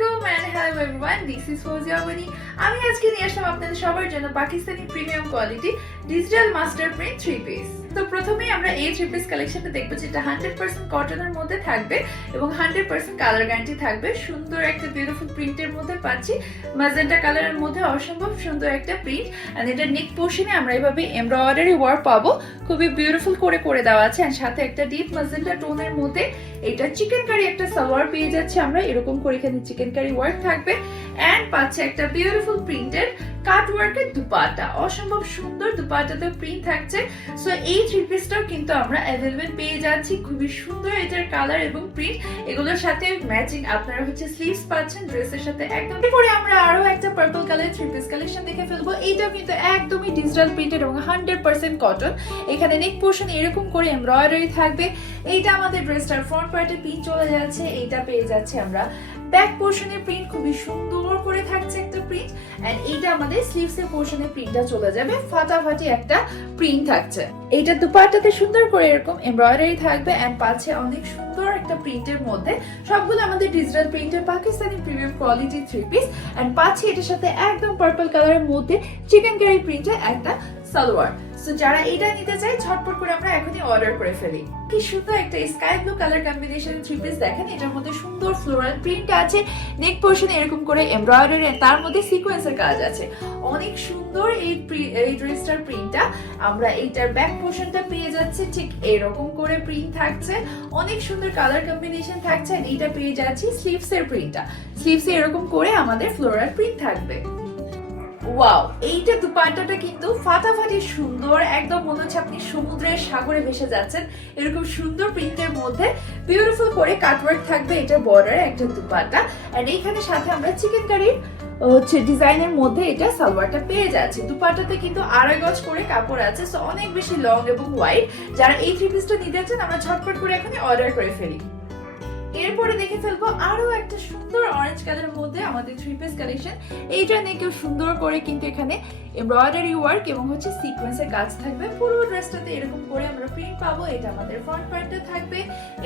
Assalamualaikum and hello everyone, this is Fozia Bani. আমি আজকে নিয়ে আসলাম আপনাদের সবার জন্য Pakistani premium quality digital master print 3 piece. তো প্রথমেই আমরা এই 3 পিস কালেকশনটা দেখব যেটা 100% কটনের মধ্যে থাকবে এবং 100% কালার গ্যারান্টি থাকবে। সুন্দর একটা বিউটিফুল প্রিন্টের মধ্যে পাচ্ছি, ম্যাজেন্টা কালারের মধ্যে অসম্ভব সুন্দর একটা প্রিন্ট। এন্ড এটা নেক পোর্শনে আমরা এইভাবে এমব্রয়ডারি ওয়ার্ক পাবো, খুবই বিউটিফুল করে দেওয়া আছে। এন্ড সাথে একটা ডিপ ম্যাজেন্টা টোনের মধ্যে এটা চিকেন কারি একটা সালোয়ার পেয়ে যাচ্ছে আমরা, এরকম করে এখানে চিকেন কারি ওয়ার্ক থাকবে। এন্ড পাচ্ছে একটা বিউটিফুল প্রিন্টের কাট ওয়ার্কের দুপাট্টা, অসম্ভব সুন্দর দুপাট্টাতে প্রিন্ট থাকছে। সো এই 3 পিসটাও কিন্তু আমরা अवेलेबल পেয়ে যাচ্ছি, খুবই সুন্দর এটার কালার এবং প্রিন্ট। এগুলোর সাথে ম্যাচিং আপনারা হচ্ছে স্লিভস পাচ্ছেন ড্রেসের সাথে একদম। এরপরে আমরা আরো একটা পার্পল কালারের 3 পিস কালেকশন দেখে ফেলবো। এইটাও কিন্তু একদমই ডিজিটাল প্রিন্টেড এবং 100% কটন। এখানে নেক পোর্শনে এরকম করে এমব্রয়ডারি থাকবে। এইটা আমাদের ড্রেসটার ফ্রন্ট পার্টে প্রিন্ট চলে যাচ্ছে, এইটা পেয়ে যাচ্ছে আমরা ব্যাক পোর্শনে প্রিন্ট, খুবই সুন্দর করে থাকছে একটা প্রিন্ট। এন্ড এইটা আমাদের স্লিভস এর পোর্শনে প্রিন্টটা চলে যাবে, ফাটাফাটি একটা প্রিন্ট থাকছে। এইটা দুপাট্টাতে সুন্দর করে এরকম এমব্রয়ডারি থাকবে এন্ড পাচ্ছে অনেক সুন্দর একটা প্রিন্টের মধ্যে। সবগুলো আমাদের ডিজিটাল প্রিন্টের Pakistani premium quality 3 piece. And পাচ্ছে এটার সাথে একদম পার্পল কালারের মধ্যে চিকেন কারি প্রিন্টের একটা সালোয়ার। সো যারা এটা নিতে চায় ঝটপট করে আমরা এখনই অর্ডার করে ফেলি। কি সুন্দর একটা sky blue colour combination 3 piece দেখেন, এটার মধ্যে সুন্দর ফ্লোরাল প্রিন্ট আছে, নেক পোর্শনে এরকম করে এমব্রয়ডারি, তার মধ্যে সিকোয়েন্সের কাজ আছে। অনেক সুন্দর এই ড্রেসটার প্রিন্টটা। আমরা এইটার ব্যাক পোর্শনটা পেয়ে যাচ্ছি ঠিক এরকম করে প্রিন্ট থাকছে, অনেক সুন্দর কালার কম্বিনেশন থাকছে। আর এইটা পেয়ে যাচ্ছি স্লিভস এর প্রিন্টটা, স্লিভসে এরকম করে আমাদের ফ্লোরাল প্রিন্ট থাকবে। ওয়াও, এইটা দুপাট্টাটা কিন্তু ফাটাফাটি সুন্দর, একদম মনে হচ্ছে আপনি সমুদ্রের সাগরে ভেসে যাচ্ছেন। এরকম সুন্দর প্রিন্টের মধ্যে বিউটিফুল করে কাটওয়ার্ক থাকবে এটা বর্ডারে একটা দুপাট্টা। আর এইখানে সাথে আমরা চিকেন কারির হচ্ছে ডিজাইনের মধ্যে এটা সালোয়ারটা পেয়ে যাচ্ছে। দুপাট্টাতে কিন্তু 2.5 গজ করে কাপড় আছে, সো অনেক বেশি লং এবং ওয়াইড। যারা এই 3 পিসটা নিতে চান আমরা ঝটপট করে এখনই অর্ডার করে ফেলি। এরপরে দেখে ফেলবো আরো একটা সুন্দর অরেঞ্জ কালারের মধ্যে আমাদের 3 পিস কালেকশন। এইটা নিয়ে সুন্দর করে কিন্তু এখানে এমব্রয়ডারি ওয়ার্ক এবং হচ্ছে সিকোয়েন্সের কাজ থাকবে। পুরো ড্রেসটাতে এরকম করে আমরা প্রিন্ট পাবো। এটা আমাদের ফ্রন্ট পার্টে থাকবে,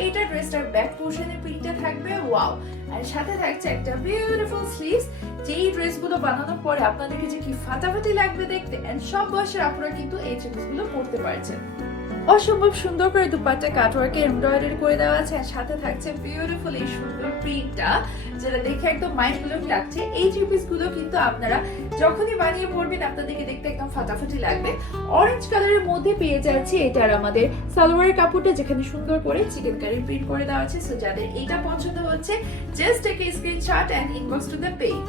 এইটা ড্রেসটার ব্যাক পোর্শনে প্রিন্টটা থাকবে। ওয়াও, আর সাথে থাকছে একটা বিউটিফুল স্লিভস। যেই ড্রেসগুলো বানানোর পরে আপনাদেরকে যে কি ফাটাফাটি লাগবে দেখতে। এন্ড সব বয়সের আপনারা কিন্তু এই ড্রেসগুলো পরতে পারছেন। অসম্ভব সুন্দর করে দুপাট্টা কাটওয়ার্কে এমব্রয়ডারি করে দেওয়া আছে, আর সাথে থাকছে বিউটিফুল এই সুন্দর প্রিন্টটা, যেটা দেখে একদম মাইন্ড ব্লোয়িং লাগছে। এই 3 পিস গুলো কিন্তু আপনারা যখনই বানিয়ে পরবেন আপনাদেরকে দেখতে একদম ফাটাফাটি লাগবে। অরেঞ্জ কালারের মধ্যে পেয়ে যাচ্ছে এটার আমাদের সালোয়ারের কাপড়টা, যেখানে সুন্দর করে চিকেন কারি প্রিন্ট করে দেওয়া আছে। সো যাদের এটা পছন্দ হচ্ছে just take a screenshot and inbox to the page.